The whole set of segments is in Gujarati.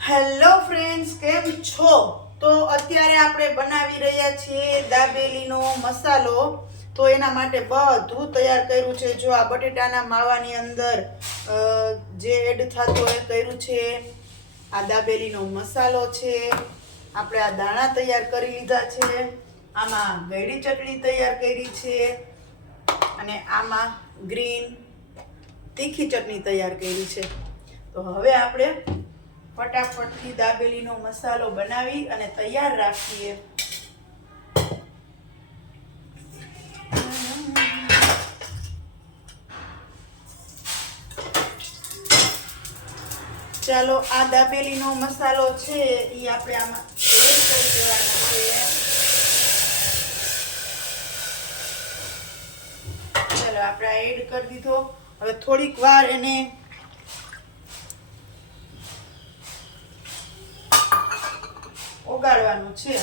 હેલો ફ્રેન્ડ્સ, કેમ છો? તો અત્યારે આપણે બનાવી રહ્યા છીએ દાબેલીનો મસાલો. તો એના માટે બધું તૈયાર કર્યું છે. જો આ બટેટાના માવાની અંદર જે એડ થતો એ કર્યું છે. આ દાબેલીનો મસાલો છે. આપણે આ દાણા તૈયાર કરી લીધા છે. આમાં ગળી ચટણી તૈયાર કરી છે અને આમાં ગ્રીન તીખી ચટણી તૈયાર કરી છે. તો હવે આપણે ફટાફટથી દાબેલીનો મસાલો બનાવી અને તૈયાર રાખીએ. ચાલો, આ દાબેલીનો મસાલો છે એ આપણે આમાં એડ કરી દેવાનો છે. ચાલો, આપણે આ એડ કરી દીધો. હવે થોડીક વાર એને ઉકાળવાનું છે.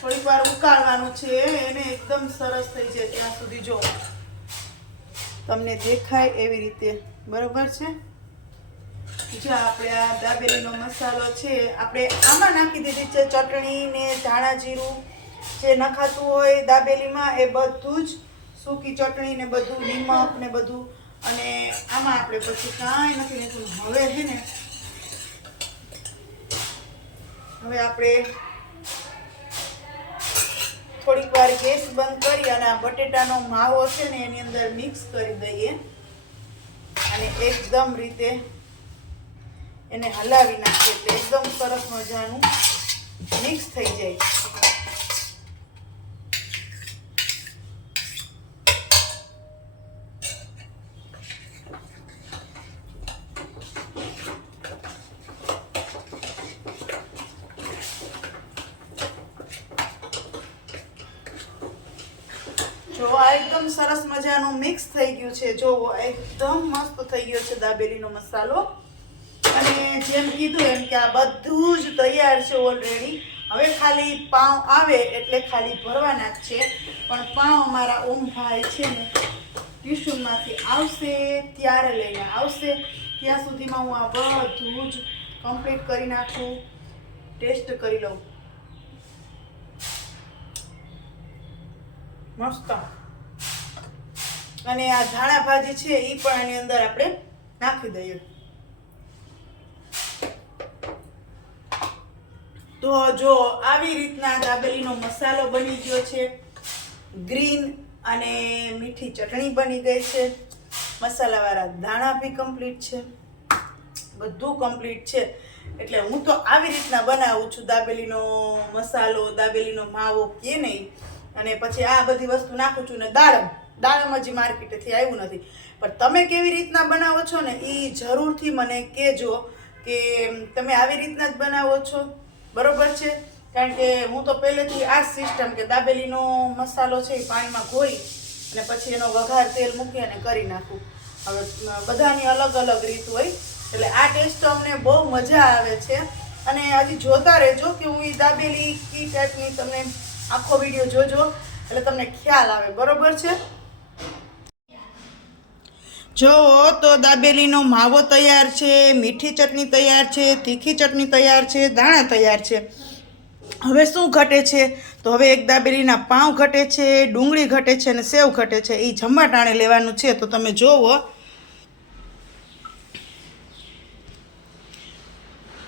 થોડીક વાર ઉકાળવાનું છે. એને એકદમ સરસ થઈ જાય ત્યાં સુધી જો તમને દેખાય એવી રીતે. બરોબર છે? જો આપણે આ દાબેલીનો મસાલો છે આપણે આમાં નાખી દીધી છે. ચટણી ને ધાણા જીરું જે નખાતું હોય દાબેલીમાં એ બધું જ, સૂકી ચટણી ને બધું, નિમક ને બધું. અને આમાં આપણે પછી કાંઈ નથી નાખ્યું. હવે છે ને હવે આપણે થોડીક વાર ગેસ બંધ કરી અને આ બટેટાનો માવો છે ને એની અંદર મિક્સ કરી દઈએ અને એકદમ રીતે એને હલાવી નાખીએ એટલે એકદમ સરસ મજાનું મિક્સ થઈ જાય. જો આ એકદમ સરસ મજાનું મિક્સ થઈ ગયું છે. જો એકદમ મસ્ત થઈ ગયો છે દાબેલીનો મસાલો. અને જેમ કીધું એમ કે આ બધું જ તૈયાર છે ઓલરેડી. હવે ખાલી પાઉં આવે એટલે ખાલી ભરવાના જ છે. પણ પાઉં અમારા ઓમભાઈ છે ને ટ્યુશનમાંથી આવશે ત્યારે લઈને આવશે. ત્યાં સુધીમાં હું આ બધું જ કમ્પ્લીટ કરી નાખું, ટેસ્ટ કરી લઉં. મસ્ત. અને આ ધાણા ભાજી છે એ પણ આની અંદર આપણે નાખી દઈએ. તો જો આવી રીતના દાબેલીનો મસાલો બની ગયો છે. ગ્રીન અને મીઠી ચટણી બની ગઈ છે. મસાલાવાળા દાણા બી કમ્પ્લીટ છે. બધું કમ્પ્લીટ છે. એટલે હું તો આવી રીતના બનાવું છું દાબેલીનો મસાલો, દાબેલીનો માવો કે નહીં. અને પછી આ બધી વસ્તુ નાખું છું. ને દાડમ હજી માર્કેટેથી આવ્યું નથી. પણ તમે કેવી રીતના બનાવો છો ને એ જરૂરથી મને કહેજો કે તમે આવી રીતના જ બનાવો છો. બરોબર છે? કારણ કે હું તો પહેલેથી આ સિસ્ટમ કે દાબેલીનો મસાલો છે એ પાણીમાં ઘોળી અને પછી એનો વઘાર તેલ મૂકી અને કરી નાખું. હવે બધાની અલગ અલગ રીત હોય એટલે આ ટેસ્ટ અમને બહુ મજા આવે છે. અને હજી જોતા રહેજો કે હું એ દાબેલી કી ટાઈપની તમને આખો વિડીયો જોજો એટલે તમને ખ્યાલ આવે. બરોબર છે? જો તો દાબેલીનો માવો તૈયાર છે, મીઠી ચટણી તૈયાર છે, તીખી ચટણી તૈયાર છે, દાણા તૈયાર છે. હવે શું ઘટે છે? તો હવે એક દાબેલીના પાઉં ઘટે છે, ડુંગળી ઘટે છે અને સેવ ઘટે છે. એ જમવા ટાણે લેવાનું છે. તો તમે જોવો.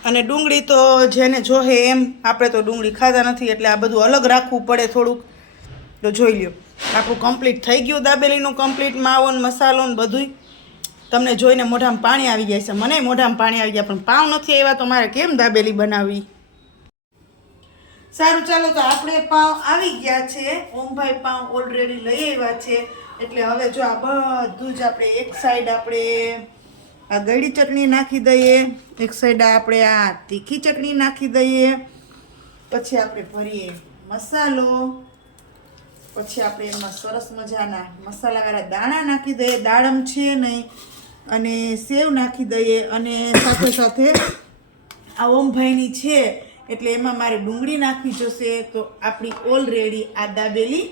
અને ડુંગળી તો જેને જોહે એમ. આપણે તો ડુંગળી ખાતા નથી એટલે આ બધું અલગ રાખવું પડે થોડુંક. તો જોઈ લ્યો આપણું કમ્પ્લીટ થઈ ગયું દાબેલીનું કમ્પ્લીટ માવો ને મસાલો ને બધું. તમને જોઈને મોઢામાં પાણી આવી જાય છે. મને મોઢામાં પાણી આવી ગયા. પણ પાઉં નથી આવ્યા તો મારે કેમ દાબેલી બનાવવી? સારું, ચાલો. તો આપણે પાઉં આવી ગયા છે. ઓમભાઈ પાઉં ઓલરેડી લઈ આવ્યા છે. એટલે હવે જો આ બધું જ આપણે એક સાઈડ આપણે આ ગળી ચટણી નાખી દઈએ, એક સાઈડ આપણે આ તીખી ચટણી નાખી દઈએ. પછી આપણે ભરીએ મસાલો. પછી આપણે એમાં સરસ મજાના મસાલાવાળા દાણા નાખી દઈએ. દાડમ છે નહીં. અને સેવ નાખી દઈએ. અને સાથે સાથે આ ઓમભાઈની છે એટલે એમાં મારે ડુંગળી નાખવી જોશે. તો આપણી ઓલરેડી આ દાબેલી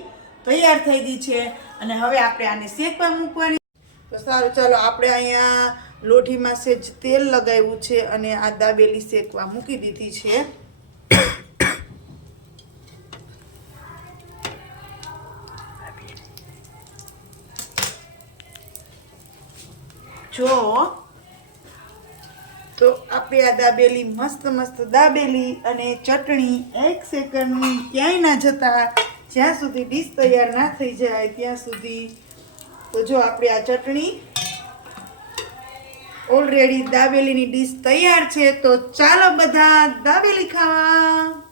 તૈયાર થઈ ગઈ છે. અને હવે આપણે આને શેકવા મૂકવાની. તો સારું, ચાલો. આપણે અહીંયા લોઢીમાં સેજ તેલ લગાવ્યું છે અને આ દાબેલી શેકવા મૂકી દીધી છે. જો તો આપણે આ દાબેલી મસ્ત દાબેલી અને ચટણી 1 સેકન્ડ ક્યાંય ના જતા, જ્યાં સુધી ડીશ તૈયાર ના થઈ જાય ત્યાં સુધી. તો જો આપણે આ ચટણી ઓલરેડી દાબેલીની ડીશ તૈયાર છે. તો ચાલો બધા દાબેલી ખાવા.